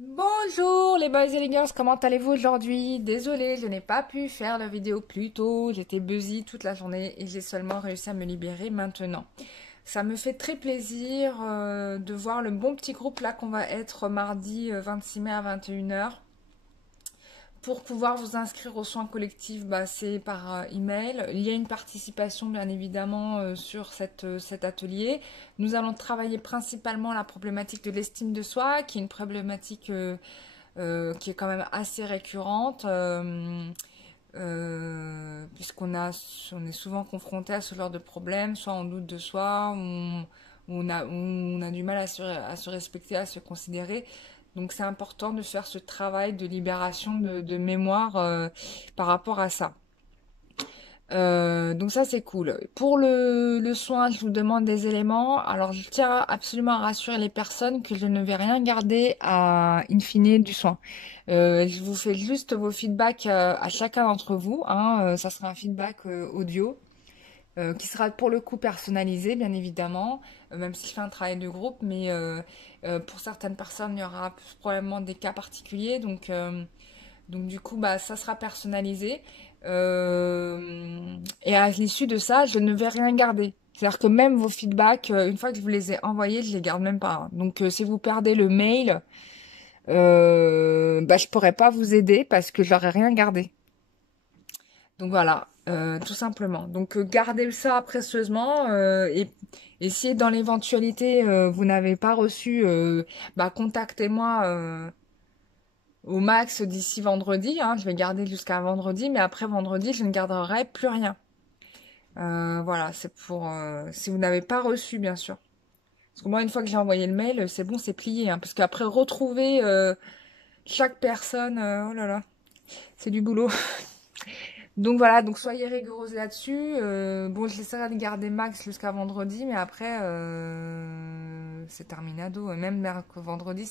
Bonjour les boys et les girls, comment allez-vous aujourd'hui? Désolée, je n'ai pas pu faire la vidéo plus tôt, j'étais busy toute la journée et j'ai seulement réussi à me libérer maintenant. Ça me fait très plaisir de voir le bon petit groupe là qu'on va être mardi 26 mai à 21 h. Pour pouvoir vous inscrire aux soins collectifs, bah, c'est par email. Il y a une participation bien évidemment sur cet atelier. Nous allons travailler principalement la problématique de l'estime de soi, qui est une problématique qui est quand même assez récurrente, on est souvent confronté à ce genre de problème, soit on doute de soi, on a du mal à se respecter, à se considérer. Donc c'est important de faire ce travail de libération de mémoire par rapport à ça. Donc ça c'est cool. Pour le soin, je vous demande des éléments. Alors je tiens absolument à rassurer les personnes que je ne vais rien garder à in fine du soin. Je vous fais juste vos feedbacks à chacun d'entre vous, hein. Ça sera un feedback audio qui sera pour le coup personnalisé, bien évidemment, même si je fais un travail de groupe, mais pour certaines personnes, il y aura probablement des cas particuliers, donc du coup, bah, ça sera personnalisé. Et à l'issue de ça, je ne vais rien garder. C'est-à-dire que même vos feedbacks, une fois que je vous les ai envoyés, je les garde même pas, hein. Donc si vous perdez le mail, bah, je pourrais pas vous aider parce que j'aurais rien gardé. Donc voilà, tout simplement. Donc gardez ça précieusement et si dans l'éventualité vous n'avez pas reçu, bah, contactez-moi au max d'ici vendredi, hein. Je vais garder jusqu'à vendredi, mais après vendredi, je ne garderai plus rien. Voilà, c'est pour si vous n'avez pas reçu, bien sûr. Parce que moi, une fois que j'ai envoyé le mail, c'est bon, c'est plié, hein. Parce qu'après, retrouver chaque personne, oh là là, c'est du boulot. Donc voilà, donc soyez rigoureuse là-dessus. Bon, j'essaierai de garder max jusqu'à vendredi, mais après, c'est terminado. Même vendredi,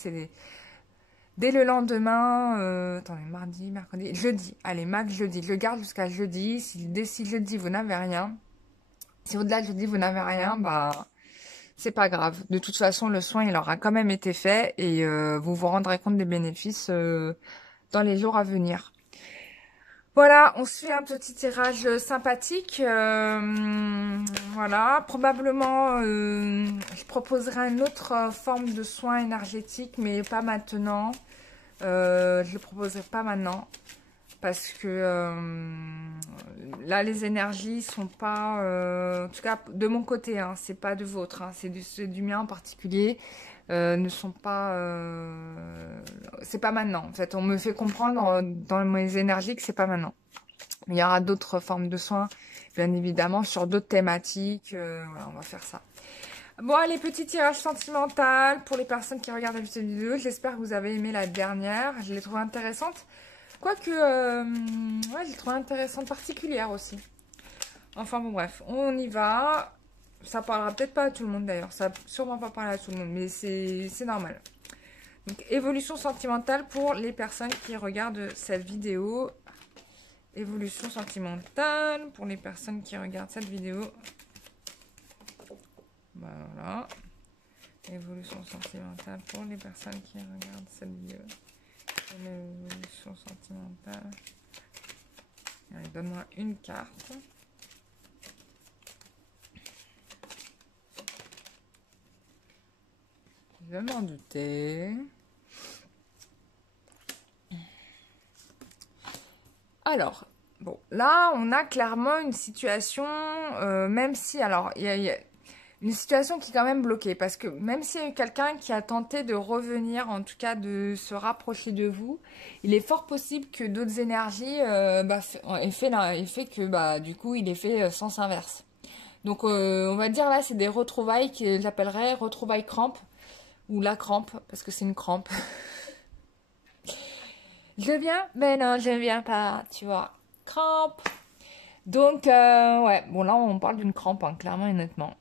dès le lendemain, attendez, mardi, mercredi, jeudi. Allez, max jeudi. Je le garde jusqu'à jeudi. Si jeudi, vous n'avez rien, si au-delà de jeudi, vous n'avez rien, bah, c'est pas grave. De toute façon, le soin, il aura quand même été fait et vous vous rendrez compte des bénéfices dans les jours à venir. Voilà, on se fait un petit tirage sympathique. Voilà, probablement, je proposerai une autre forme de soin énergétique, mais pas maintenant. Je le proposerai pas maintenant parce que là, les énergies sont pas, en tout cas de mon côté, hein, c'est pas de vôtre, hein, c'est du mien en particulier. Ne sont pas, c'est pas maintenant. En fait, on me fait comprendre dans mes énergies que c'est pas maintenant. Mais il y aura d'autres formes de soins, bien évidemment, sur d'autres thématiques. Voilà, on va faire ça. Bon, allez, petit tirage sentimental pour les personnes qui regardent cette vidéo. J'espère que vous avez aimé la dernière. Je l'ai trouvée intéressante. Quoique, ouais, je l'ai trouvée intéressante, particulière aussi. Enfin, bon, bref, on y va. Ça parlera peut-être pas à tout le monde d'ailleurs. Ça va sûrement pas parler à tout le monde, mais c'est normal. Donc, évolution sentimentale pour les personnes qui regardent cette vidéo. Évolution sentimentale pour les personnes qui regardent cette vidéo. Voilà. Évolution sentimentale pour les personnes qui regardent cette vidéo. Évolution sentimentale. Allez, donne-moi une carte. Je m'en doutais. Alors, bon, là, on a clairement une situation, même si, alors, il y a une situation qui est quand même bloquée, parce que même s'il y a eu quelqu'un qui a tenté de revenir, en tout cas de se rapprocher de vous, il est fort possible que d'autres énergies bah, aient fait que, bah, du coup, il ait fait sens inverse. Donc, on va dire là, c'est des retrouvailles que j'appellerais retrouvailles crampe, ou la crampe, parce que c'est une crampe. Je viens? Mais non, je viens pas, tu vois. Crampe. Donc, ouais, bon là, on parle d'une crampe, hein, clairement et nettement.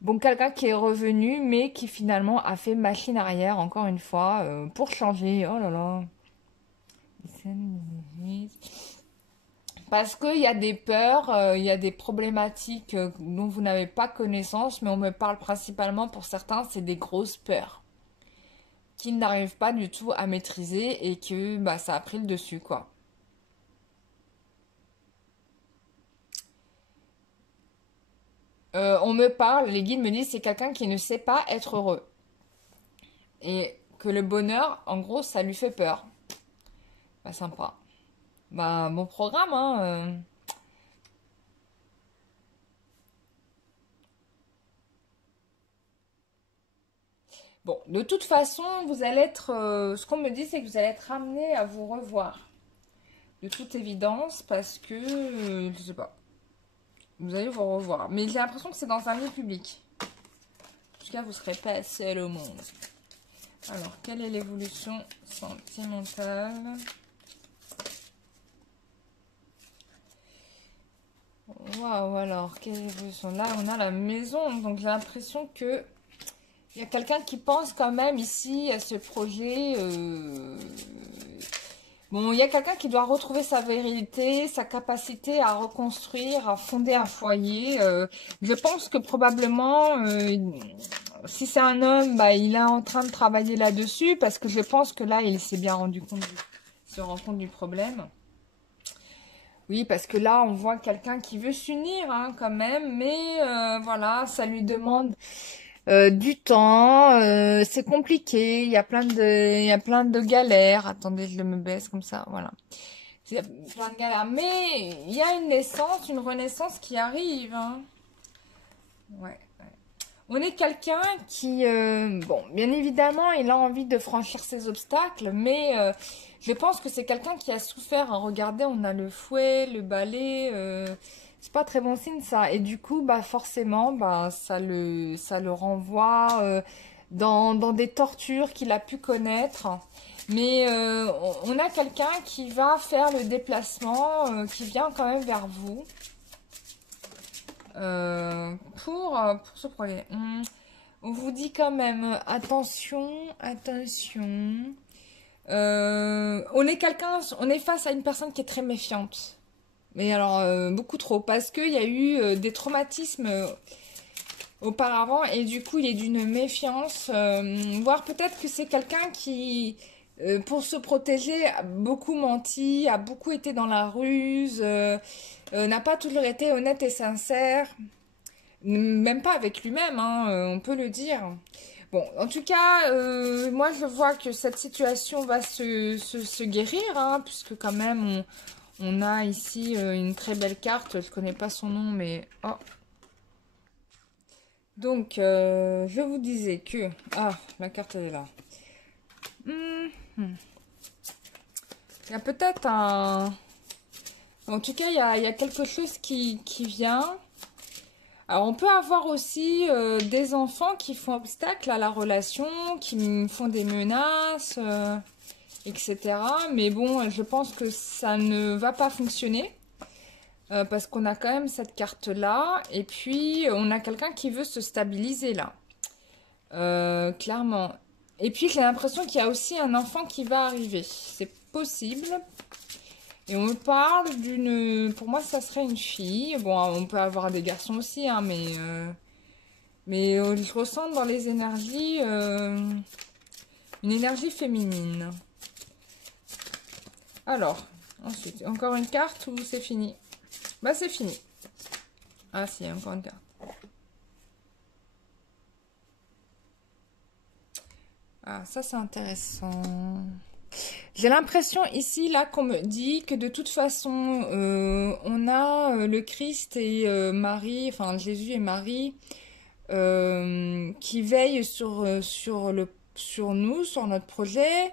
Bon, quelqu'un qui est revenu, mais qui finalement a fait machine arrière, encore une fois, pour changer. Oh là là. Parce qu'il y a des peurs, il y a des problématiques dont vous n'avez pas connaissance, mais on me parle principalement pour certains, c'est des grosses peurs qu'il n'arrive pas du tout à maîtriser et que bah, ça a pris le dessus, quoi. On me parle, les guides me disent c'est quelqu'un qui ne sait pas être heureux. Et que le bonheur, en gros, ça lui fait peur. Bah, sympa. Bah, bon programme, hein. Bon, de toute façon, vous allez être... ce qu'on me dit, c'est que vous allez être amené à vous revoir. De toute évidence, parce que... je sais pas. Vous allez vous revoir. Mais j'ai l'impression que c'est dans un lieu public. En tout cas, vous ne serez pas seul au monde. Alors, quelle est l'évolution sentimentale? Waouh, alors, quelle évolution? Là, on a la maison. Donc, j'ai l'impression que il y a quelqu'un qui pense quand même ici à ce projet. Bon, il y a quelqu'un qui doit retrouver sa vérité, sa capacité à reconstruire, à fonder un foyer. Je pense que probablement, si c'est un homme, bah, il est en train de travailler là-dessus parce que je pense que là, il s'est bien rendu compte, se rend compte du problème. Oui, parce que là, on voit quelqu'un qui veut s'unir hein, quand même, mais voilà, ça lui demande du temps, c'est compliqué, il y a plein de galères. Attendez, je me baisse comme ça, voilà. Il y a plein de galères, mais il y a une naissance, une renaissance qui arrive. Hein. Ouais. On est quelqu'un qui, bon, bien évidemment, il a envie de franchir ses obstacles, mais je pense que c'est quelqu'un qui a souffert. Hein. Regardez, on a le fouet, le balai, c'est pas très bon signe ça. Et du coup, bah forcément, bah ça le renvoie dans des tortures qu'il a pu connaître. Mais on a quelqu'un qui va faire le déplacement, qui vient quand même vers vous. Pour ce projet. On vous dit quand même, attention, attention. On est face à une personne qui est très méfiante. Mais alors, beaucoup trop. Parce qu'il y a eu des traumatismes auparavant. Et du coup, il est d'une méfiance. Voire peut-être que c'est quelqu'un qui, pour se protéger, a beaucoup menti, a beaucoup été dans la ruse, n'a pas toujours été honnête et sincère. Même pas avec lui-même, hein, on peut le dire. Bon, en tout cas, moi je vois que cette situation va se guérir, hein, puisque quand même on a ici une très belle carte. Je connais pas son nom, mais oh. Donc, je vous disais que ah, la carte elle est là. Il y a peut-être un. En tout cas, il y a quelque chose qui vient. Alors, on peut avoir aussi des enfants qui font obstacle à la relation, qui me font des menaces, etc. Mais bon, je pense que ça ne va pas fonctionner parce qu'on a quand même cette carte-là. Et puis, on a quelqu'un qui veut se stabiliser là, clairement. Et puis, j'ai l'impression qu'il y a aussi un enfant qui va arriver. C'est possible. Et on me parle d'une... Pour moi, ça serait une fille. Bon, on peut avoir des garçons aussi, hein, mais je ressens dans les énergies une énergie féminine. Alors, ensuite, encore une carte ou c'est fini? Bah, c'est fini. Ah, si, encore une carte. Ah, ça, c'est intéressant. J'ai l'impression ici, là, qu'on me dit que de toute façon, on a le Christ et Marie, enfin Jésus et Marie, qui veillent sur nous, sur notre projet.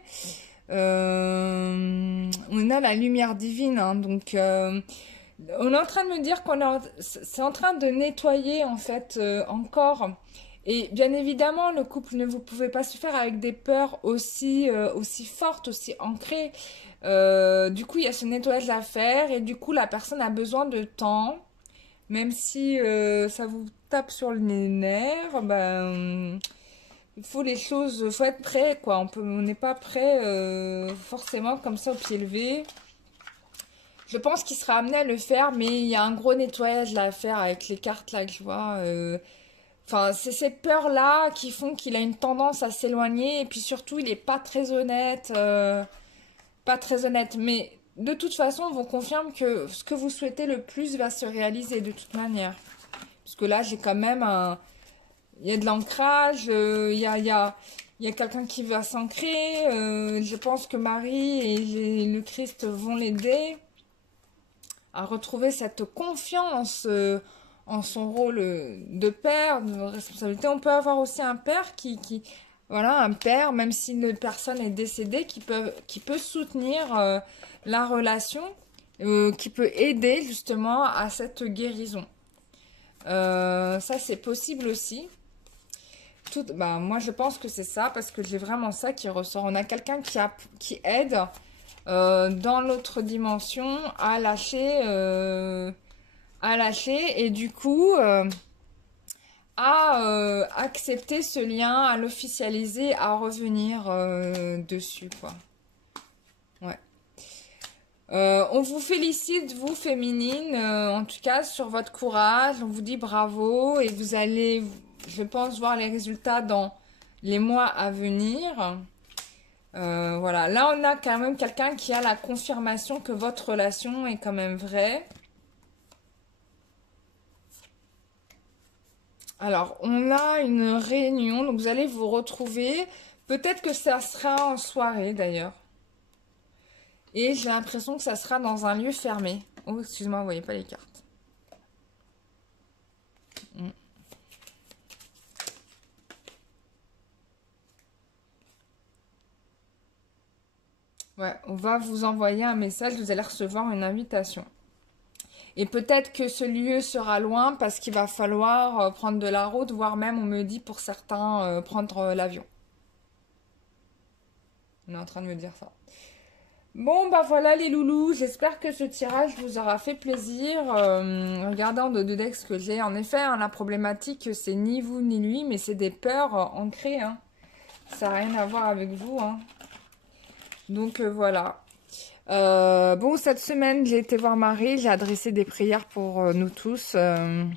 On a la lumière divine, hein, donc on est en train de me dire c'est en train de nettoyer en fait encore. Et bien évidemment, le couple ne vous pouvez pas se faire avec des peurs aussi fortes, aussi ancrées. Du coup, il y a ce nettoyage à faire et du coup, la personne a besoin de temps. Même si ça vous tape sur le nerf, ben, il faut les choses, faut être prêt, quoi. On n'est pas prêt forcément comme ça au pied levé. Je pense qu'il sera amené à le faire, mais il y a un gros nettoyage là à faire avec les cartes là que je vois. Enfin, c'est ces peurs-là qui font qu'il a une tendance à s'éloigner. Et puis surtout, il n'est pas très honnête. Pas très honnête. Mais de toute façon, on vous confirme que ce que vous souhaitez le plus va se réaliser de toute manière. Parce que là, j'ai quand même un... Il y a de l'ancrage, il y a quelqu'un qui va s'ancrer. Je pense que Marie et le Christ vont l'aider à retrouver cette confiance en son rôle de père, de responsabilité. On peut avoir aussi un père voilà, un père, même si une personne est décédée, qui peut soutenir la relation, qui peut aider justement à cette guérison. Ça, c'est possible aussi. Moi, je pense que c'est ça, parce que j'ai vraiment ça qui ressort. On a quelqu'un qui aide dans l'autre dimension à lâcher, et du coup à accepter ce lien, à l'officialiser, à revenir dessus, quoi. Ouais. On vous félicite, vous, féminines, en tout cas, sur votre courage. On vous dit bravo et vous allez, je pense, voir les résultats dans les mois à venir. Voilà, là, on a quand même quelqu'un qui a la confirmation que votre relation est quand même vraie. Alors, on a une réunion, donc vous allez vous retrouver. Peut-être que ça sera en soirée, d'ailleurs. Et j'ai l'impression que ça sera dans un lieu fermé. Oh, excuse-moi, vous voyez pas les cartes. Ouais, on va vous envoyer un message, vous allez recevoir une invitation. Et peut-être que ce lieu sera loin parce qu'il va falloir prendre de la route, voire même, on me dit pour certains, prendre l'avion. On est en train de me dire ça. Bon, bah voilà les loulous, j'espère que ce tirage vous aura fait plaisir. Regardez en deux decks ce que j'ai. En effet, hein, la problématique, c'est ni vous ni lui, mais c'est des peurs ancrées. Hein. Ça n'a rien à voir avec vous. Hein. Donc voilà. Bon, cette semaine, j'ai été voir Marie, j'ai adressé des prières pour nous tous. En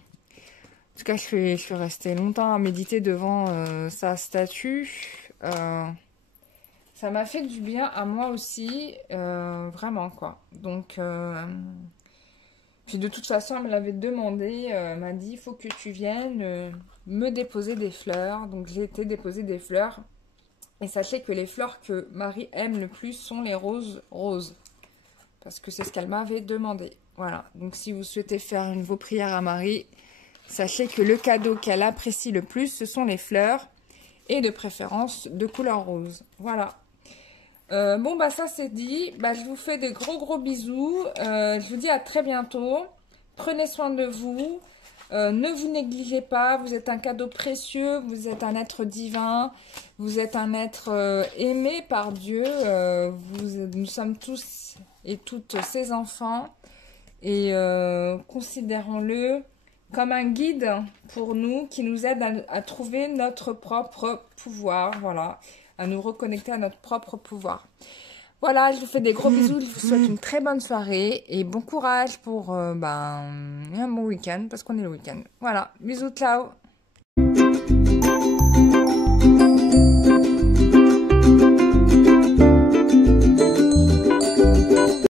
tout cas, je suis restée longtemps à méditer devant sa statue. Ça m'a fait du bien à moi aussi, vraiment, quoi. Donc, puis de toute façon, elle me l'avait demandé, elle m'a dit, il faut que tu viennes me déposer des fleurs. Donc, j'ai été déposer des fleurs. Et sachez que les fleurs que Marie aime le plus sont les roses roses. Parce que c'est ce qu'elle m'avait demandé. Voilà. Donc, si vous souhaitez faire vos prières à Marie, sachez que le cadeau qu'elle apprécie le plus, ce sont les fleurs. Et de préférence de couleur rose. Voilà. Bon, bah ça c'est dit. Bah, je vous fais des gros bisous. Je vous dis à très bientôt. Prenez soin de vous. Ne vous négligez pas, vous êtes un cadeau précieux, vous êtes un être divin, vous êtes un être aimé par Dieu, nous sommes tous et toutes ses enfants et considérons-le comme un guide pour nous qui nous aide à trouver notre propre pouvoir, voilà, à nous reconnecter à notre propre pouvoir. Voilà, je vous fais des gros bisous, je vous souhaite une très bonne soirée et bon courage pour un bon week-end parce qu'on est le week-end. Voilà, bisous, ciao.